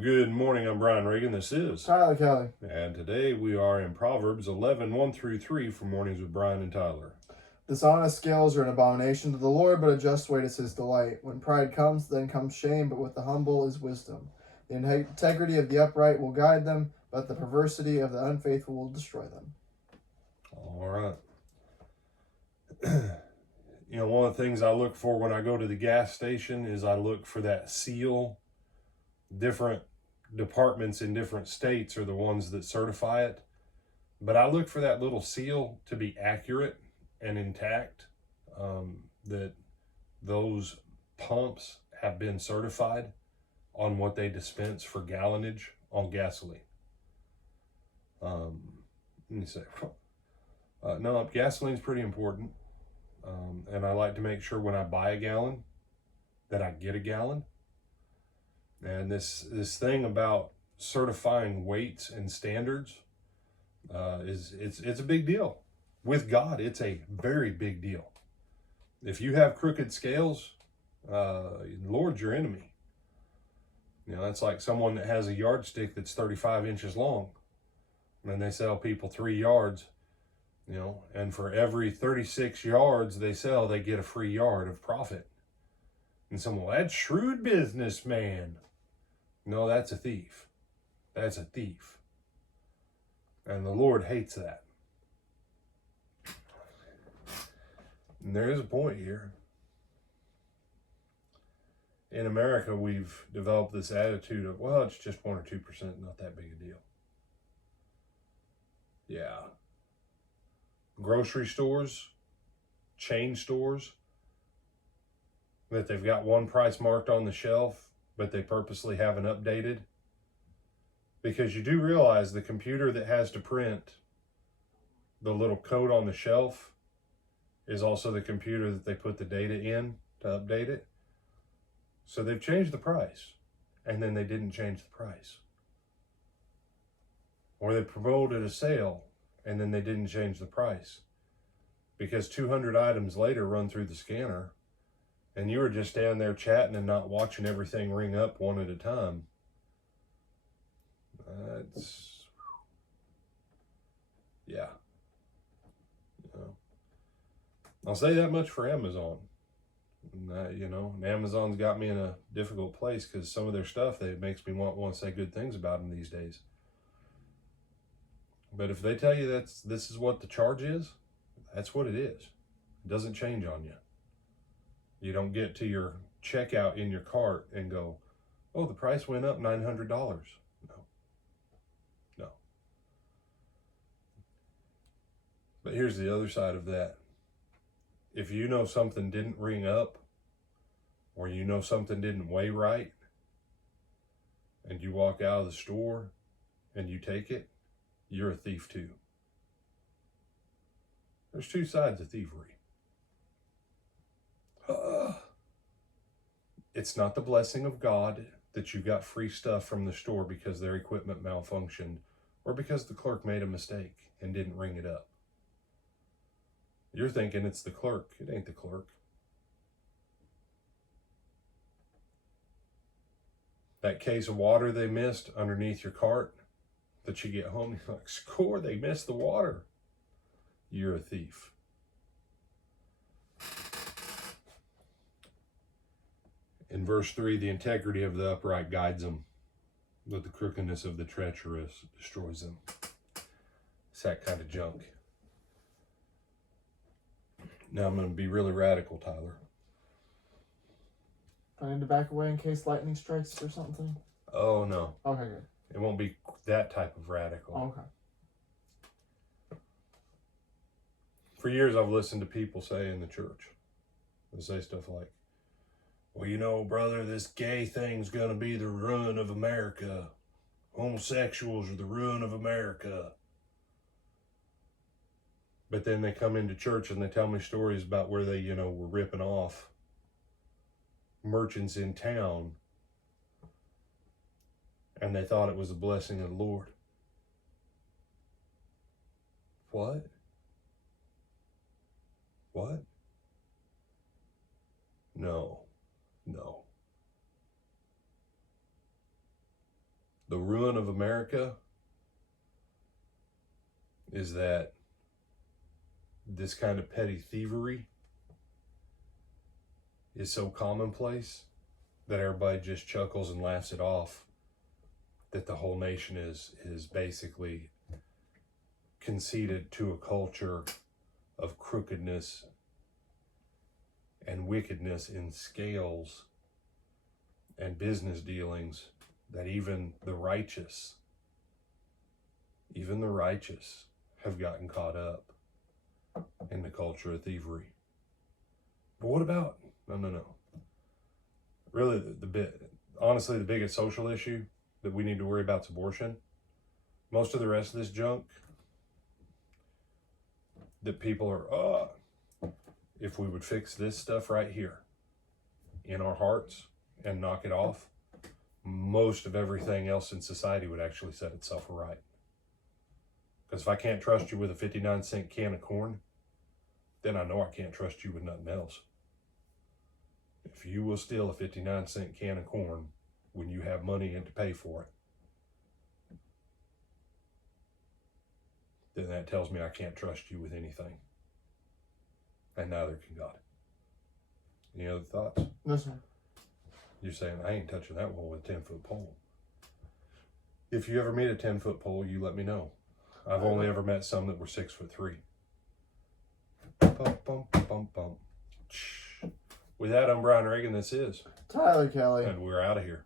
Good morning, I'm Brian Reagan. This is Tyler Kelly. And today we are in Proverbs 11, 1 through 3 for Mornings with Brian and Tyler. Dishonest scales are an abomination to the Lord, but a just weight is his delight. When pride comes, then comes shame, but with the humble is wisdom. The integrity of the upright will guide them, but the perversity of the unfaithful will destroy them. All right. One of the things I look for when I go to the gas station is I look for that seal. Different departments in different states are the ones that certify it. But I look for that little seal to be accurate and intact, that those pumps have been certified on what they dispense for gallonage on gasoline. And you say, no, gasoline's pretty important. And I like to make sure when I buy a gallon that I get a gallon. And this thing about certifying weights and standards it's a big deal. With God, it's a very big deal. If you have crooked scales, Lord's your enemy. That's like someone that has a yardstick that's 35 inches long, and they sell people 3 yards. And for every 36 yards they sell, they get a free yard of profit. And someone, well, that's shrewd businessman. No, that's a thief. That's a thief. And the Lord hates that. And there is a point here. In America, we've developed this attitude of, well, it's just 1 or 2%, not that big a deal. Yeah. Grocery stores, chain stores, that they've got one price marked on the shelf, but they purposely haven't updated. Because you do realize the computer that has to print the little code on the shelf is also the computer that they put the data in to update it. So they've changed the price, and then they didn't change the price. Or they promoted a sale, and then they didn't change the price. Because 200 items later run through the scanner, and you were just standing there chatting and not watching everything ring up one at a time. Yeah. I'll say that much for Amazon. And Amazon's got me in a difficult place because some of their stuff, that makes me want to say good things about them these days. But if they tell you this is what the charge is, that's what it is. It doesn't change on you. You don't get to your checkout in your cart and go, oh, the price went up $900. No. But here's the other side of that. If you know something didn't ring up, or you know something didn't weigh right, and you walk out of the store and you take it, you're a thief too. There's two sides of thievery. It's not the blessing of God that you got free stuff from the store because their equipment malfunctioned or because the clerk made a mistake and didn't ring it up. You're thinking it's the clerk. It ain't the clerk. That case of water they missed underneath your cart that you get home, you're like, score, they missed the water. You're a thief. In verse 3, the integrity of the upright guides them, but the crookedness of the treacherous destroys them. It's that kind of junk. Now I'm going to be really radical, Tyler. I need to back away in case lightning strikes or something? Oh, no. Okay, good. It won't be that type of radical. Okay. For years, I've listened to people say in the church, they say stuff like, well, brother, this gay thing's going to be the ruin of America. Homosexuals are the ruin of America. But then they come into church and they tell me stories about where they, were ripping off merchants in town. And they thought it was a blessing of the Lord. What? What? No. The ruin of America is that this kind of petty thievery is so commonplace that everybody just chuckles and laughs it off, that the whole nation is basically conceded to a culture of crookedness and wickedness in scales and business dealings, that even the righteous have gotten caught up in the culture of thievery. But what about, no. Really, honestly, the biggest social issue that we need to worry about is abortion. Most of the rest of this junk that people are, if we would fix this stuff right here in our hearts and knock it off, most of everything else in society would actually set itself right. Because if I can't trust you with a 59-cent can of corn, then I know I can't trust you with nothing else. If you will steal a 59-cent can of corn when you have money in to pay for it, then that tells me I can't trust you with anything. And neither can God. Any other thoughts? No, sir. You're saying, I ain't touching that one with a 10-foot pole. If you ever meet a 10-foot pole, you let me know. I've only ever met some that were 6'3". Bump, bump, bump, bump. With that, I'm Brian Reagan. This is Tyler Kelly. And we're out of here.